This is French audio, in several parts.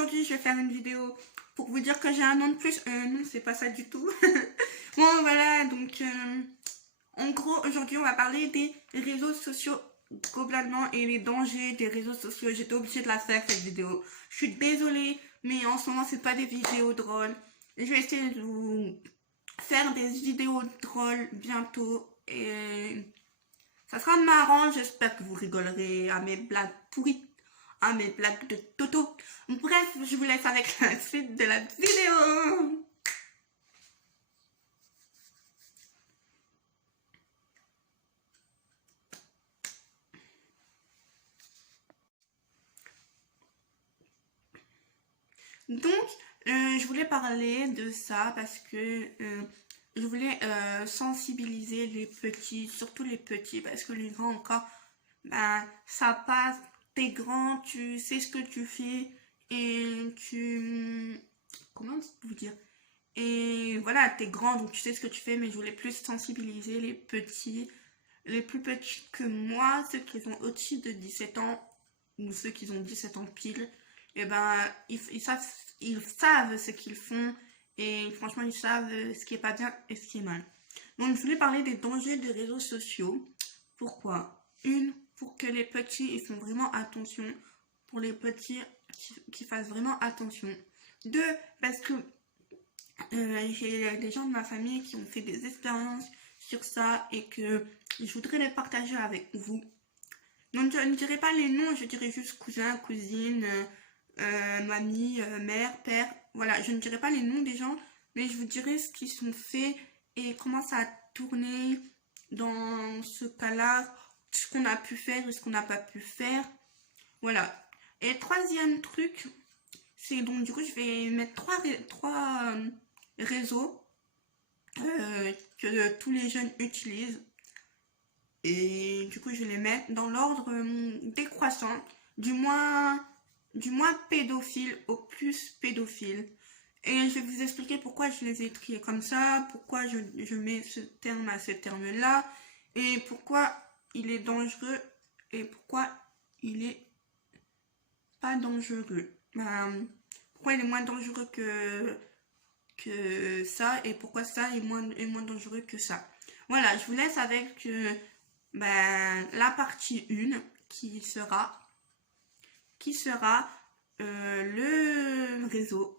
aujourd'hui, je vais faire une vidéo pour vous dire que j'ai un an de plus. Non, c'est pas ça du tout. Bon, voilà, donc, en gros, aujourd'hui, on va parler des réseaux sociaux globalement et les dangers des réseaux sociaux. J'étais obligée de la faire, cette vidéo. Je suis désolée, mais en ce moment, c'est pas des vidéos drôles. Je vais essayer de vous faire des vidéos drôles bientôt et ça sera marrant. J'espère que vous rigolerez à mes blagues pourries, à mes blagues de Toto. Bref, je vous laisse avec la suite de la vidéo. Donc, je voulais parler de ça parce que je voulais sensibiliser les petits, surtout les petits, parce que les grands encore, ben, ça passe, t'es grand, tu sais ce que tu fais et comment vous dire? Et voilà, t'es grand, donc tu sais ce que tu fais, mais je voulais plus sensibiliser les petits, les plus petits que moi, ceux qui ont au-dessus de 17 ans, ou ceux qui ont 17 ans pile, et ben, ils savent ce qu'ils font, et franchement, ils savent ce qui est pas bien et ce qui est mal. Donc, je voulais parler des dangers des réseaux sociaux. Pourquoi? Pour que les petits, ils font vraiment attention, pour les petits qui fassent vraiment attention. Deux, parce que j'ai des gens de ma famille qui ont fait des expériences sur ça et que je voudrais les partager avec vous. Donc je ne dirai pas les noms, je dirai juste cousin, cousine, mamie, mère, père. Voilà, je ne dirai pas les noms des gens, mais je vous dirai ce qu'ils sont faits et comment ça a tourné dans ce cas-là, ce qu'on a pu faire et ce qu'on n'a pas pu faire. Voilà. Et troisième truc, c'est donc du coup je vais mettre trois réseaux que tous les jeunes utilisent. Et du coup, je vais les mettre dans l'ordre décroissant, du moins pédophile au plus pédophile. Et je vais vous expliquer pourquoi je les ai triés comme ça, pourquoi je mets ce terme à ce terme-là, et pourquoi il est dangereux, et pourquoi il est pas dangereux. Pourquoi il est moins dangereux que ça, et pourquoi ça est moins dangereux que ça. Voilà, je vous laisse avec la partie 1 qui sera le réseau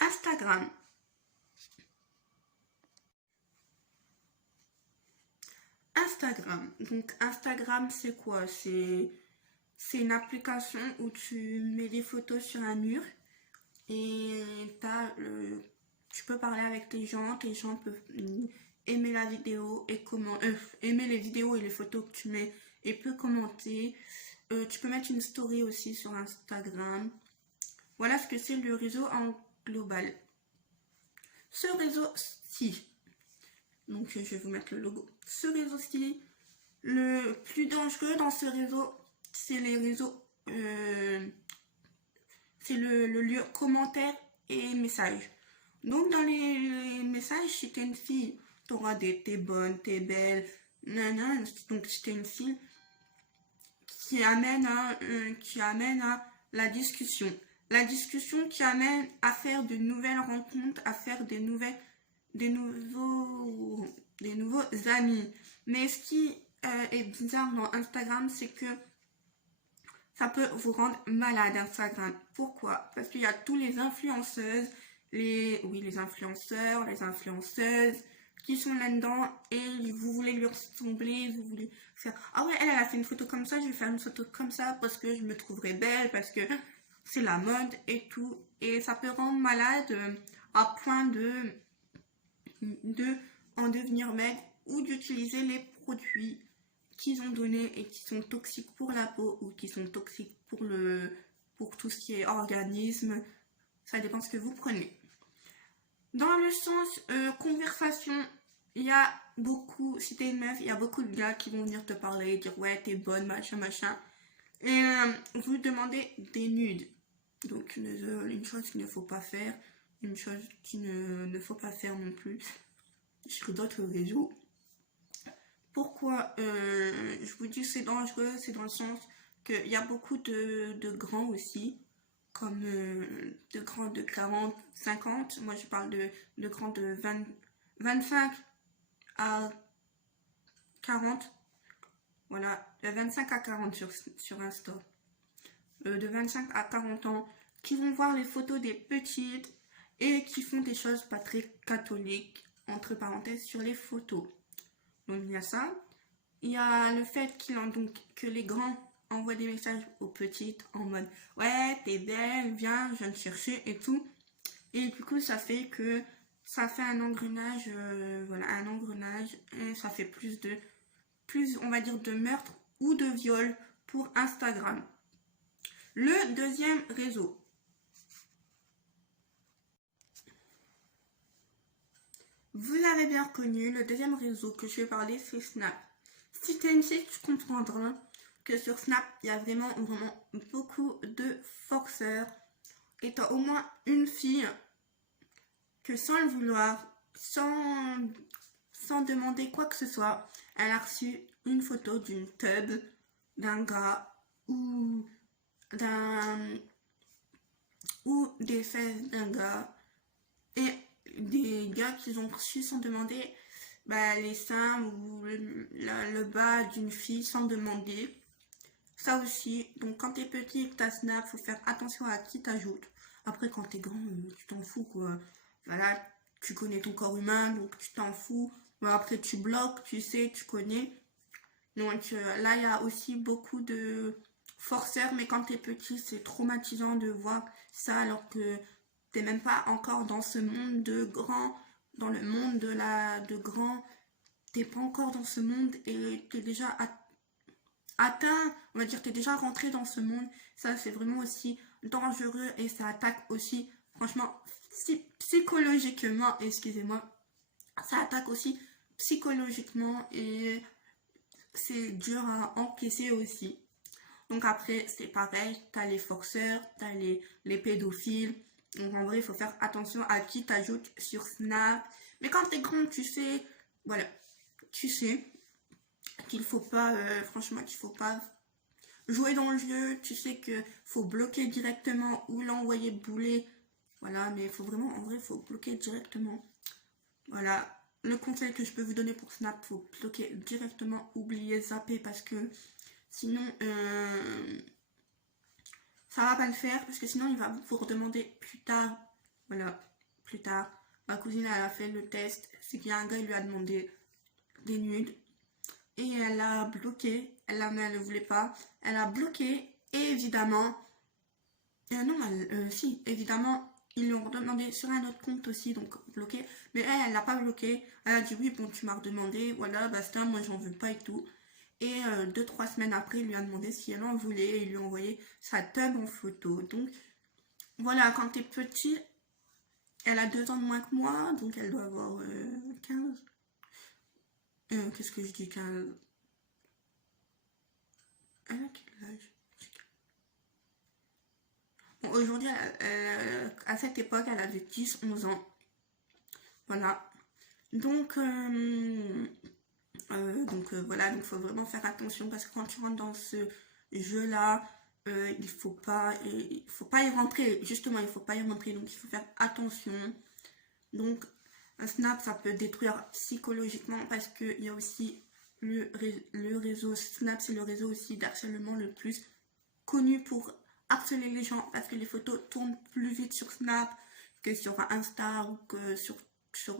Instagram. Instagram. Donc Instagram, c'est quoi? C'est une application où tu mets des photos sur un mur et tu peux parler avec tes gens peuvent aimer la vidéo et aimer les vidéos et les photos que tu mets et peut commenter. Tu peux mettre une story aussi sur Instagram. Voilà ce que c'est le réseau en global. Ce réseau-ci, donc je vais vous mettre le logo. Ce réseau-ci, le plus dangereux dans ce réseau, c'est les réseaux, c'est le lieu commentaires et messages. Donc dans les messages, si t'es une fille, t'auras des t'es bonne, t'es belle, nanana. Donc si t'es une fille qui amène à la discussion. La discussion qui amène à faire de nouvelles rencontres, à faire des nouveaux amis. Mais ce qui est bizarre dans Instagram, c'est que ça peut vous rendre malade Instagram. Pourquoi? Parce qu'il y a tous les influenceuses, les influenceurs, les influenceuses qui sont là-dedans et vous voulez lui ressembler, vous voulez faire ah ouais, elle a fait une photo comme ça, je vais faire une photo comme ça parce que je me trouverai belle, parce que c'est la mode et tout. Et ça peut rendre malade à point de en devenir maigre ou d'utiliser les produits qu'ils ont donnés et qui sont toxiques pour la peau ou qui sont toxiques pour tout ce qui est organisme. Ça dépend ce que vous prenez. Dans le sens conversation, il y a beaucoup, si t'es une meuf, il y a beaucoup de gars qui vont venir te parler, dire ouais t'es bonne, machin. Et vous demandez des nudes. Donc une chose qu'il ne faut pas faire, une chose qu'il ne faut pas faire non plus sur d'autres réseaux. Pourquoi je vous dis c'est dangereux? C'est dans le sens qu'il y a beaucoup de grands aussi, comme de grands de 40, 50. Moi, je parle de grands de 20, 25 à 40. Voilà, de 25 à 40 sur Insta. De 25 à 40 ans, qui vont voir les photos des petites et qui font des choses pas très catholiques, entre parenthèses, sur les photos. Donc il y a ça. Il y a le fait que les grands envoient des messages aux petites en mode ouais, t'es belle, viens, je viens te chercher et tout. Et du coup, ça fait un engrenage, voilà, un engrenage, et ça fait plus, on va dire, de meurtres ou de viols pour Instagram. Le deuxième réseau. Vous l'avez bien reconnu, le deuxième réseau que je vais parler, c'est Snap. Si t'es une fille, tu comprendras que sur Snap, il y a vraiment beaucoup de forceurs. Et t'as au moins une fille que sans le vouloir, sans demander quoi que ce soit, elle a reçu une photo d'une tub, d'un gars ou des fesses d'un gars et des gars qui ont reçu sans demander les seins ou le bas d'une fille sans demander. Ça aussi, donc quand t'es petit et que t'as Snap, faut faire attention à qui t'ajoute. Après, quand t'es grand, tu t'en fous quoi. Voilà, tu connais ton corps humain, donc tu t'en fous. Bon, après, tu bloques, tu sais, tu connais. Donc là, il y a aussi beaucoup de forceurs, mais quand t'es petit, c'est traumatisant de voir ça alors que t'es même pas encore dans ce monde de grand, dans le monde de grand. T'es pas encore dans ce monde et t'es déjà atteint, on va dire, t'es déjà rentré dans ce monde. Ça, c'est vraiment aussi dangereux et ça attaque aussi, franchement, psychologiquement, excusez-moi, ça attaque aussi psychologiquement et c'est dur à encaisser aussi. Donc après, c'est pareil, t'as les forceurs, t'as les pédophiles. Donc en vrai, il faut faire attention à qui t'ajoute sur Snap. Mais quand t'es grand, tu sais, voilà, tu sais qu'il faut pas, franchement, qu'il faut pas jouer dans le jeu. Tu sais que faut bloquer directement ou l'envoyer bouler. Voilà, mais il faut vraiment, en vrai, il faut bloquer directement. Voilà, le conseil que je peux vous donner pour Snap, faut bloquer directement, oublier zapper parce que sinon ça va pas le faire parce que sinon il va vous redemander plus tard. Voilà, plus tard. Ma cousine elle a fait le test, c'est qu'il y a un gars il lui a demandé des nudes et elle a bloqué. Mais elle ne voulait pas. Elle a bloqué et évidemment, non, si, évidemment ils lui ont redemandé sur un autre compte aussi, donc bloqué. Mais elle l'a pas bloqué. Elle a dit oui, bon, tu m'as redemandé, voilà, basta, moi j'en veux pas et tout. Et 2-3 semaines après, il lui a demandé si elle en voulait et il lui a envoyé sa tub en photo. Donc voilà, quand t'es petit, elle a 2 ans de moins que moi, donc elle doit avoir 15. Qu'est-ce que je dis, 15? Elle a quel âge? Bon, aujourd'hui, à cette époque, elle avait 10-11 ans. Voilà. Donc, voilà, donc faut vraiment faire attention parce que quand tu rentres dans ce jeu-là, il faut pas y rentrer. Justement, il faut pas y rentrer, donc il faut faire attention. Donc, un Snap, ça peut détruire psychologiquement parce qu'il y a aussi le réseau Snap, c'est le réseau aussi d'harcèlement le plus connu pour harceler les gens parce que les photos tournent plus vite sur Snap que sur Insta ou que sur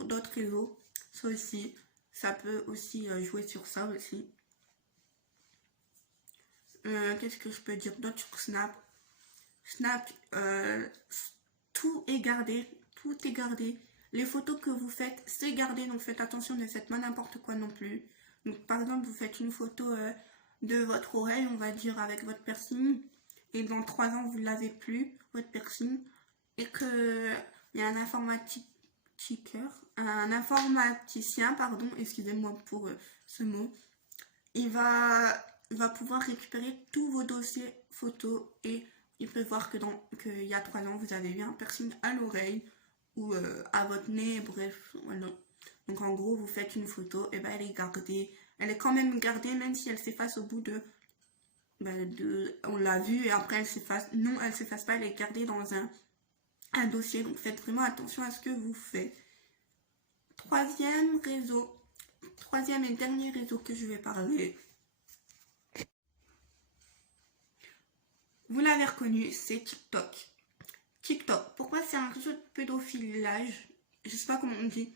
d'autres réseaux. Ça aussi, ça peut aussi jouer sur ça aussi. Qu'est-ce que je peux dire d'autre sur Snap? Snap, tout est gardé, tout est gardé. Les photos que vous faites, c'est gardé, donc faites attention, ne faites pas n'importe quoi non plus. Donc par exemple, vous faites une photo de votre oreille, on va dire, avec votre piercing, et dans 3 ans, vous ne l'avez plus, votre piercing, et que il y a un informaticien, pardon, excusez-moi pour ce mot, il va pouvoir récupérer tous vos dossiers photos et il peut voir qu'il y a 3 ans, vous avez eu un piercing à l'oreille ou à votre nez, bref, voilà. Donc en gros, vous faites une photo, et ben elle est gardée. Elle est quand même gardée, même si elle s'efface au bout de on l'a vu et après elle s'efface. Non, elle s'efface pas, elle est gardée dans un dossier. Donc faites vraiment attention à ce que vous faites. Troisième et dernier réseau que je vais parler. Vous l'avez reconnu, c'est TikTok. TikTok, pourquoi c'est un réseau de pédophilage? Je sais pas comment on dit,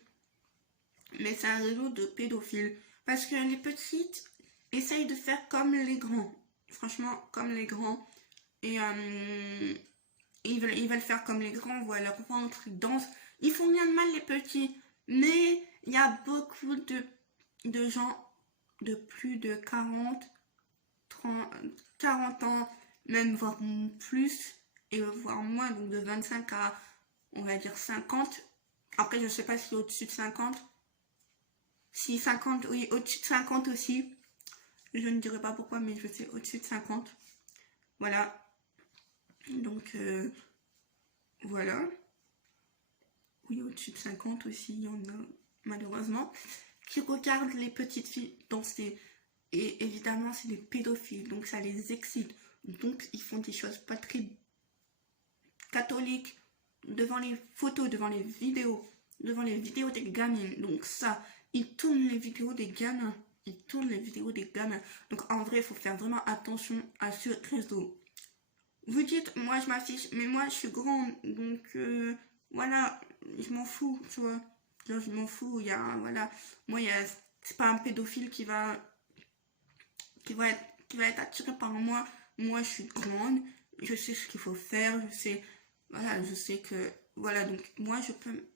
mais c'est un réseau de pédophiles. Parce que les petites essayent de faire comme les grands. Franchement, comme les grands. Et ils veulent faire comme les grands, voilà, leur ventre, ils dansent. Ils font rien de mal les petits. Mais il y a beaucoup de gens de plus de 40 ans, même voire plus, et voire moins, donc de 25 à, on va dire 50. Après, je sais pas si au-dessus de 50. Si 50, oui, au-dessus de 50 aussi. Je ne dirai pas pourquoi, mais je sais au-dessus de 50. Voilà. Donc, voilà. Oui, au-dessus de 50 aussi, il y en a, malheureusement, qui regardent les petites filles danser. Et évidemment, c'est des pédophiles, donc ça les excite. Donc, ils font des choses pas très catholiques devant les photos, devant les vidéos des gamines. Donc ça, ils tournent les vidéos des gamins. Donc en vrai, il faut faire vraiment attention à ce réseau. Vous dites, moi je m'affiche, mais moi je suis grande, donc voilà, je m'en fous, tu vois. Genre, je m'en fous, voilà. Moi, c'est pas un pédophile qui va être attiré par moi. Moi, je suis grande, je sais ce qu'il faut faire, je sais que, voilà, donc moi, je peux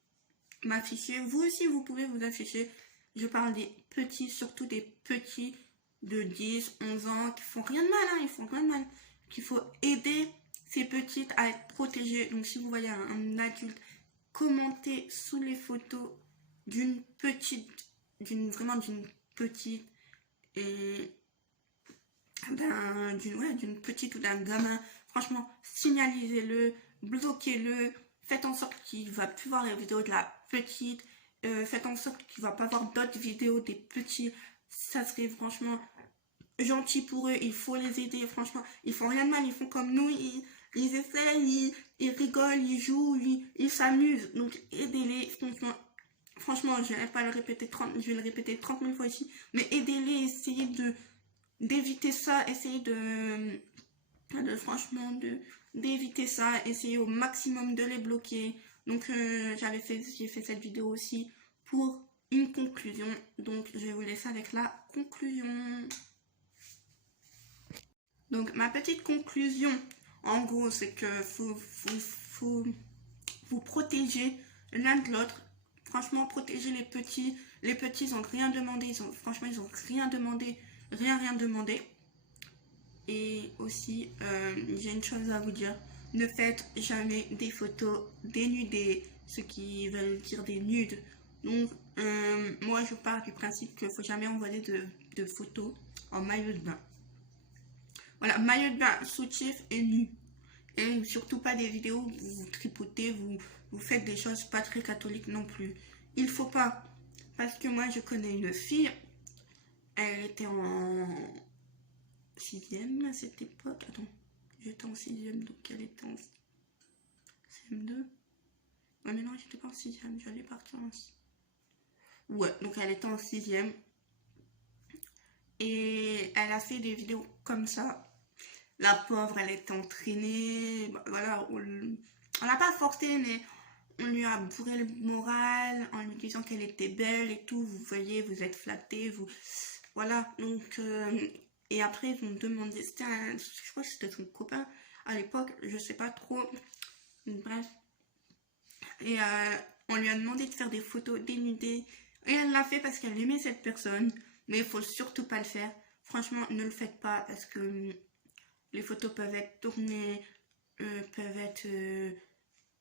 m'afficher. Vous aussi, vous pouvez vous afficher. Je parle des petits, surtout des petits de 10, 11 ans qui font rien de mal, ils font rien de mal. Qu'il faut aider ces petites à être protégées. Donc, si vous voyez un adulte, commentez sous les photos d'une petite, vraiment d'une petite et d'une petite ou d'un gamin. Franchement, signalisez-le, bloquez-le, faites en sorte qu'il ne va plus voir les vidéos de la petite, faites en sorte qu'il ne va pas voir d'autres vidéos des petits. Ça serait franchement gentil pour eux, il faut les aider, franchement, ils font rien de mal, ils font comme nous, ils essayent, ils rigolent, ils jouent, ils s'amusent, donc aidez-les, franchement, je vais pas le répéter je vais le répéter 30 000 fois ici, mais aidez-les, essayez d'éviter ça, essayez franchement d'éviter ça, essayez au maximum de les bloquer. Donc j'ai fait cette vidéo aussi pour une conclusion, donc je vais vous laisser avec la conclusion. Donc ma petite conclusion, en gros, c'est que faut vous protéger l'un de l'autre. Franchement, protéger les petits. Les petits, ils n'ont rien demandé. Franchement, ils n'ont rien demandé. Rien demandé. Et aussi, j'ai une chose à vous dire. Ne faites jamais des photos dénudées. Ce qui veut dire des nudes. Donc, moi, je pars du principe qu'il ne faut jamais envoyer de photos en maillot de bain. Voilà, maillot de bain, soutif et nu. Et surtout pas des vidéos où vous tripotez, vous faites des choses pas très catholiques non plus. Il faut pas. Parce que moi, je connais une fille, elle était en 6e à cette époque. Attends, j'étais en 6e, donc elle était en CM2. Ouais, mais non, j'étais pas en 6e, j'allais partir en... Ouais, donc elle était en 6e. Et elle a fait des vidéos comme ça. La pauvre, elle était entraînée. Voilà, on l'a pas forcé, mais on lui a bourré le moral en lui disant qu'elle était belle et tout. Vous voyez, vous êtes flattés, vous... Voilà, donc... et après, ils m'ont demandé... je crois que c'était son copain à l'époque, je sais pas trop. Bref. Et on lui a demandé de faire des photos dénudées. Et elle l'a fait parce qu'elle aimait cette personne. Mais il faut surtout pas le faire. Franchement, ne le faites pas parce que les photos peuvent être tournées, peuvent être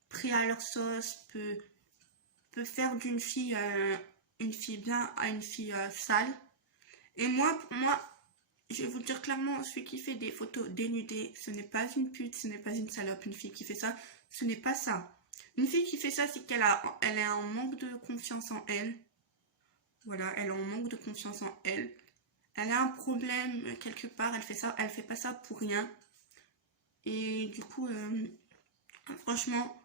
pris à leur sauce, peut faire d'une fille une fille bien à une fille sale. Et moi, pour moi, je vais vous dire clairement, celui qui fait des photos dénudées, ce n'est pas une pute, ce n'est pas une salope. Une fille qui fait ça, ce n'est pas ça. Une fille qui fait ça, c'est elle est en manque de confiance en elle. Voilà, elle est en manque de confiance en elle. elle a un problème quelque part, elle fait pas ça pour rien. Et du coup, franchement,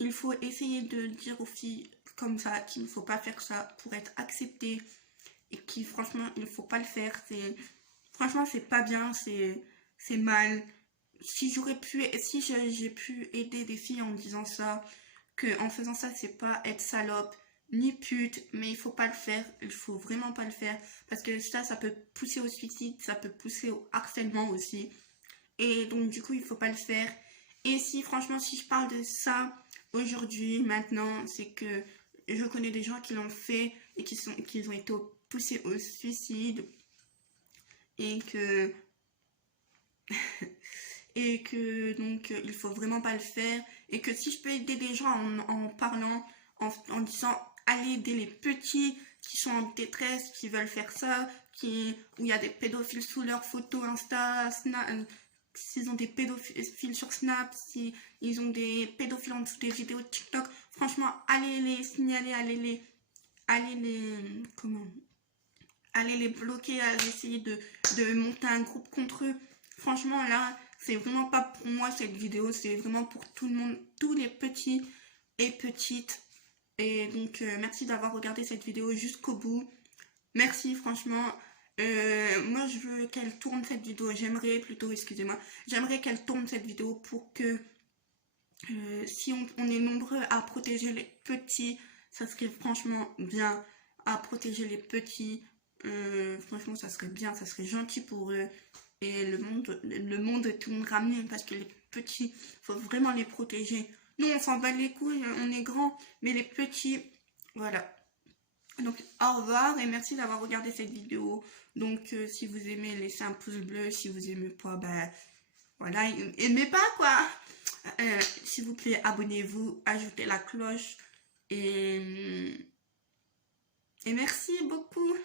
il faut essayer de dire aux filles comme ça qu'il ne faut pas faire ça pour être accepté et qui franchement il ne faut pas le faire. Franchement c'est pas bien, c'est mal. Si j'ai pu aider des filles en disant ça, que en faisant ça c'est pas être salope ni pute, mais il faut pas le faire, il faut vraiment pas le faire parce que ça peut pousser au suicide, ça peut pousser au harcèlement aussi. Et donc du coup il faut pas le faire. Et si franchement si je parle de ça aujourd'hui, maintenant, c'est que je connais des gens qui l'ont fait et qui ont été poussés au suicide et que et que donc il faut vraiment pas le faire et que si je peux aider des gens en parlant en disant allez aider les petits qui sont en détresse, qui veulent faire ça, où il y a des pédophiles sous leurs photos Insta, Snap, s'ils ont des pédophiles sur Snap, s'ils ont des pédophiles en dessous des vidéos de TikTok, franchement, allez les signaler, comment, allez les bloquer, allez essayer de monter un groupe contre eux. Franchement, là, c'est vraiment pas pour moi cette vidéo, c'est vraiment pour tout le monde, tous les petits et petites. Et donc, merci d'avoir regardé cette vidéo jusqu'au bout. Merci, franchement. Moi, je veux qu'elle tourne cette vidéo. J'aimerais qu'elle tourne cette vidéo pour que si on est nombreux à protéger les petits, ça serait franchement bien à protéger les petits. Franchement, ça serait bien, ça serait gentil pour eux. Et le monde tournera mieux parce que les petits, faut vraiment les protéger. Nous, on s'en bat les couilles, on est grands, mais les petits, voilà. Donc au revoir et merci d'avoir regardé cette vidéo. Donc si vous aimez, laissez un pouce bleu. Si vous aimez pas, ben voilà, aimez pas quoi. S'il vous plaît, abonnez-vous, ajoutez la cloche et merci beaucoup.